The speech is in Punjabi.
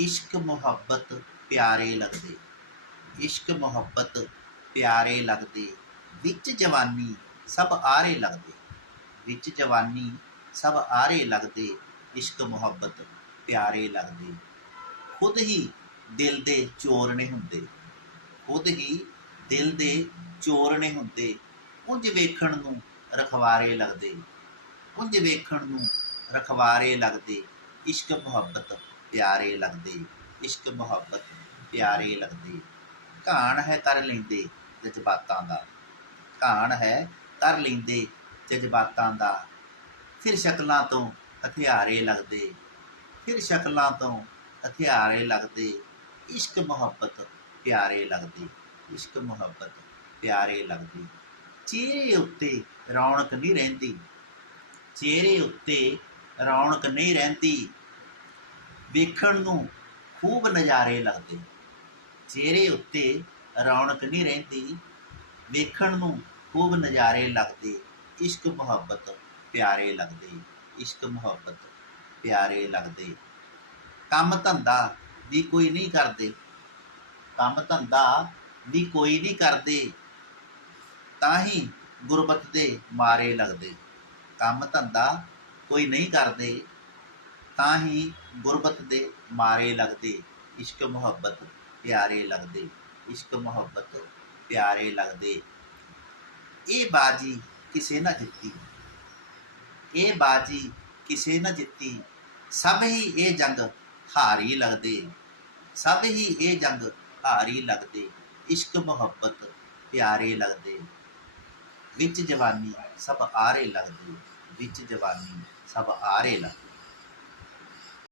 ਇਸ਼ਕ ਮੁਹੱਬਤ ਪਿਆਰੇ ਲੱਗਦੇ। ਇਸ਼ਕ ਮੁਹੱਬਤ ਪਿਆਰੇ ਲੱਗਦੇ। ਵਿੱਚ ਜਵਾਨੀ ਸਭ ਆਰੇ ਲੱਗਦੇ। ਵਿੱਚ ਜਵਾਨੀ ਸਭ ਆਰੇ ਲੱਗਦੇ। ਇਸ਼ਕ ਮੁਹੱਬਤ ਪਿਆਰੇ ਲੱਗਦੇ। ਖੁਦ ਹੀ ਦਿਲ ਦੇ ਚੋਰ ਨੇ ਹੁੰਦੇ। ਖੁਦ ਹੀ ਦਿਲ ਦੇ ਚੋਰ ਨੇ ਹੁੰਦੇ। ਉਂਝ ਵੇਖਣ ਨੂੰ ਰਖਵਾਰੇ ਲੱਗਦੇ। ਉਂਝ ਵੇਖਣ ਨੂੰ ਰਖਵਾਰੇ ਲੱਗਦੇ। ਇਸ਼ਕ ਮੁਹੱਬਤ ਪਿਆਰੇ ਲੱਗਦੇ, ਇਸ਼ਕ ਮੁਹੱਬਤ ਪਿਆਰੇ ਲੱਗਦੇ। ਘਾਣ ਹੈ ਕਰ ਲੈਂਦੇ ਜਜ਼ਬਾਤਾਂ ਦਾ। ਘਾਣ ਹੈ ਕਰ ਲੈਂਦੇ ਜਜ਼ਬਾਤਾਂ ਦਾ। ਫਿਰ ਸ਼ਕਲਾਂ ਤੋਂ ਹਥਿਆਰੇ ਲੱਗਦੇ, ਫਿਰ ਸ਼ਕਲਾਂ ਤੋਂ ਹਥਿਆਰੇ ਲੱਗਦੇ। ਇਸ਼ਕ ਮੁਹੱਬਤ ਪਿਆਰੇ ਲੱਗਦੇ, ਇਸ਼ਕ ਮੁਹੱਬਤ ਪਿਆਰੇ ਲੱਗਦੇ। ਚਿਹਰੇ ਉੱਤੇ ਰੌਣਕ ਨਹੀਂ ਰਹਿੰਦੀ, ਚਿਹਰੇ ਉੱਤੇ ਰੌਣਕ ਨਹੀਂ ਰਹਿੰਦੀ। ਵੇਖਣ ਨੂੰ ਖੂਬ ਨਜ਼ਾਰੇ ਲੱਗਦੇ। ਚਿਹਰੇ ਉੱਤੇ ਰੌਣਕ ਨਹੀਂ ਰਹਿੰਦੀ। ਵੇਖਣ ਨੂੰ ਖੂਬ ਨਜ਼ਾਰੇ ਲੱਗਦੇ। ਇਸ਼ਕ, ਮੁਹੱਬਤ, ਪਿਆਰੇ ਲੱਗਦੇ। ਇਸ਼ਕ, ਮੁਹੱਬਤ, ਪਿਆਰੇ ਲੱਗਦੇ। ਕੰਮ ਧੰਦਾ ਵੀ ਕੋਈ ਨਹੀਂ ਕਰਦੇ। ਕੰਮ ਧੰਦਾ ਵੀ ਕੋਈ ਨਹੀਂ ਕਰਦੇ। ਤਾਂ ਹੀ ਗੁਰਬਤ ਦੇ ਮਾਰੇ ਲੱਗਦੇ। ਕੰਮ ਧੰਦਾ ਕੋਈ ਨਹੀਂ ਕਰਦੇ। ਤਾਂ ਹੀ ਗੁਰਬਤ ਦੇ ਮਾਰੇ ਲੱਗਦੇ ਇਸ਼ਕ ਮੁਹੱਬਤ ਪਿਆਰੇ ਲੱਗਦੇ ਇਸ਼ਕ ਮੁਹੱਬਤ ਪਿਆਰੇ ਲੱਗਦੇ ਇਹ ਬਾਜੀ ਕਿਸੇ ਨਾ ਜਿੱਤੀ ਇਹ ਬਾਜੀ ਕਿਸੇ ਨਾ ਜਿੱਤੀ ਸਭ ਹੀ ਇਹ ਜੰਗ ਹਾਰੀ ਲੱਗਦੇ ਸਭ ਹੀ ਇਹ ਜੰਗ ਹਾਰੀ ਲੱਗਦੇ ਇਸ਼ਕ ਮੁਹੱਬਤ ਪਿਆਰੇ ਲੱਗਦੇ ਵਿੱਚ ਜਵਾਨੀ ਸਭ ਆਰੇ ਲੱਗਦੇ ਵਿੱਚ ਜਵਾਨੀ ਸਭ ਆਰੇ ਲੱਗਦੇ